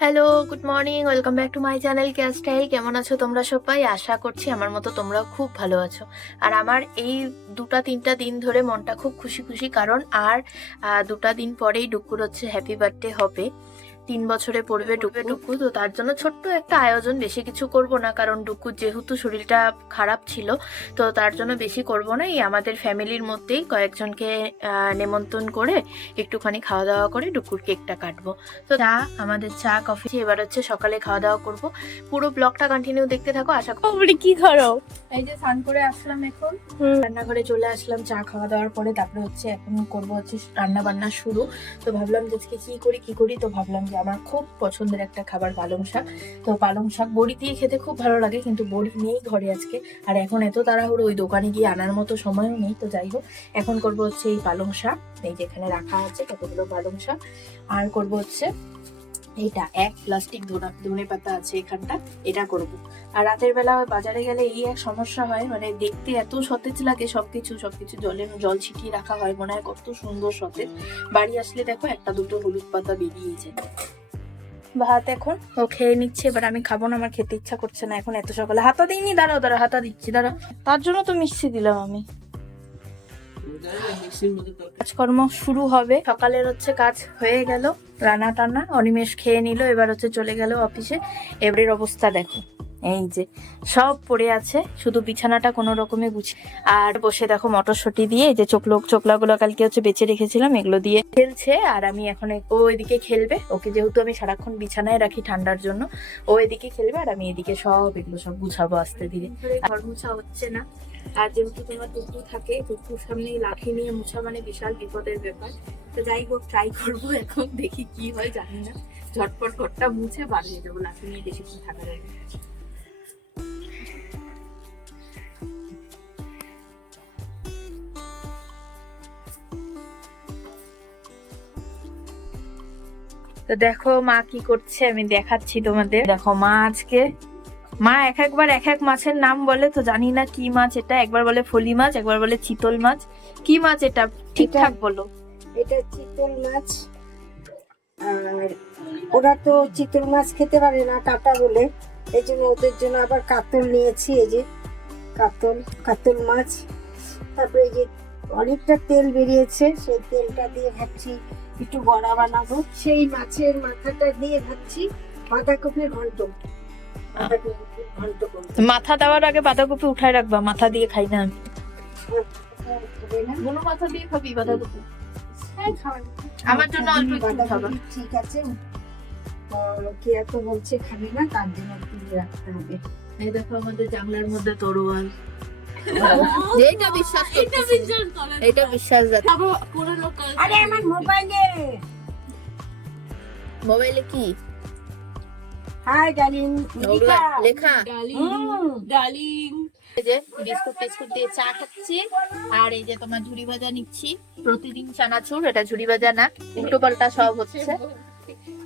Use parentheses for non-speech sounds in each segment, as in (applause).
Hello good morning welcome back to my channel ক্যাস্টাইল কেমন আছো তোমরা সবাই? আশা করছি আমার মতো তোমরাও খুব ভালো আছো। আর আমার এই দুটা তিনটা দিন ধরে মনটা খুব খুশি খুশি, কারণ আর দুটা দিন পরেই ডুকুর হচ্ছে হ্যাপি বার্থডে হবে। তিন বছরে পড়বে ডুকু। ডুকু। তো তার জন্য ছোট্ট একটা আয়োজন বেশি কিছু করব না কারণ ডুকুর যেহেতু শরীরটা খারাপ ছিল তো তার জন্য বেশি করব না। এই আমাদের ফ্যামিলির মধ্যেই কয়েকজনকে আহ, নেমন্তন্ন করে একটুখানি খাওয়া দাওয়া করে ডুকুর কেকটা কাটবো। তো চা আমাদের চা কফি এবার হচ্ছে সকালে খাওয়া দাওয়া করব। পুরো ব্লগটা কন্টিনিউ দেখতে থাকো আশা করি কি করো? এই যে স্নান করে আসলাম এখন। রান্নাঘরে চলে আসলাম চা খাওয়া দাওয়ার পরে তারপরে হচ্ছে এখন করব হচ্ছে রান্না বান্না শুরু। তো ভাবলাম যে আজকে কি করি কি করি? তো ভাবলাম যে আমার খুব পছন্দের একটা খাবার পালং শাক। তো পালং শাক বড়ি দিয়ে খেতে খুব ভালো লাগে, কিন্তু বড়ি নেই ঘরে আজকে। আর এখন এত তাড়াহুড়ো, ওই দোকানে গিয়ে আনার মতো সময়ও নেই, তো যাই হোক। এখন করব হচ্ছে এই পালং শাক, এই যেখানে রাখা আছে কতগুলো পালং শাক। আর করব হচ্ছে এইটা, এক প্লাস্টিক ধনা ধনে পাতা আছে এখানটা, এটা করব। আর রাতের বেলা বাজারে গেলে এই এক সমস্যা হয় মানে দেখতে এত সতেজ লাগে সবকিছু সবকিছু জলে, জল ছিটিয়ে রাখা হয়, মনে হয় কত সুন্দর সতেজ। বাড়ি আসলে দেখো একটা দুটো হলুদ পাতা বেরিয়েছে ভাত এখন ও খেয়ে নিচ্ছে, এবার আমি খাব না, আমার খেতে ইচ্ছা করছে না, এখন এত সকালে। হাতা দিইনি, দাঁড়াও দাঁড়া হাতা দিচ্ছি দাঁড়া তার জন্য তো মিষ্টি দিলাম আমি। কাজকর্ম শুরু হবে। সকালের হচ্ছে কাজ হয়ে গেল, রান্না টান্না। অনিমেষ খেয়ে নিল, এবার হচ্ছে চলে গেল অফিসে। এবারের অবস্থা দেখো। এই যে সব পড়ে আছে, শুধু বিছানাটা কোনো রকমে গুছি, আর বসে দেখো মটরশুঁটি দিয়ে যে চোখলো চোখলাগুলো কালকে হচ্ছে বেঁচে রেখেছিলাম, এগুলো দিয়ে খেলছে, আর আমি এখন ও এদিকে খেলবে, ওকে যেহেতু আমি সারাক্ষণ বিছানায় রাখি ঠান্ডার জন্য, ও এদিকে খেলবে, আর আমি এদিকে সব এগুলো সব গুছাবো আস্তে ধীরে। ঘর মুছা হচ্ছে না, আর যেহেতু তোমার টুকু থাকে টুকুর সামনে লাঠি নিয়ে মুছা মানে বিশাল বিপদের ব্যাপার। তো যাই হোক ট্রাই করব এখন, দেখি কি হয়, জানি না। ঝটপট ঘরটা মুছে বার দেবো, লাঠি নিয়ে বেশিক্ষণ থাকা যায় তো দেখো মা কি করছে আমি দেখাচ্ছি তোমাদের। দেখো মা আজকে মা এক একবার এক এক মাছের নাম বলে তো জানি না কি মাছ এটা। একবার বলে ফলি মাছ একবার বলে চিতল মাছ। কি মাছ এটা? ঠিকঠাক বলো। এটা চিতল মাছ। আর ওরা তো চিতল মাছ খেতে পারে না কাটা বলে। এই জন্য ওদের জন্য আবার কাতল নিয়েছি এই যে কাতল কাতল মাছ। তারপরে এই যে অনেকটা তেল বেরিয়েছে সেই তেলটা দিয়ে ভাবছি একটু বড়া বানাবো। সেই মাছের মাথাটা দিয়ে ভাবছি বাঁধাকপির ঘন্ট বাঁধাকপির ঘন্ট করব। মাথা দেওয়ার আগে বাঁধাকপি উঠায় রাখবা মাথা দিয়ে খাই না আমি। হবে মাথা দিয়ে খাবি বাঁধাকপি? হ্যাঁ, আমার জন্য অল্প একটু খাবার। ঠিক আছে। তো কে এত বলছে খাবে না তার জন্য একটু রাখতে হবে। এই দেখো আমাদের জানলার মধ্যে তরোয়াল। (laughs) এটা বিশ্বাস এটা বিশ্বাস করে এটা বিশ্বাস যাচ্ছে আবার পুরো লোক আরে আমার মোবাইলে। মোবাইলে কি? Hi darling. লেখা? যে বিস্কুট টিস্কুট দিয়ে চা খাচ্ছি। আর এই যে তোমার ঝুড়ি ভাজা নিচ্ছি। প্রতিদিন চানাচুর এটা ঝুড়ি ভাজা না উল্টো পাল্টা সব হচ্ছে।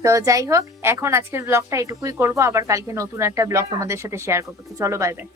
তো যাই হোক এখন আজকের ব্লগটা এটুকুই করব। আবার কালকে নতুন একটা ব্লগ তোমাদের সাথে শেয়ার করব। চলো বাই বাই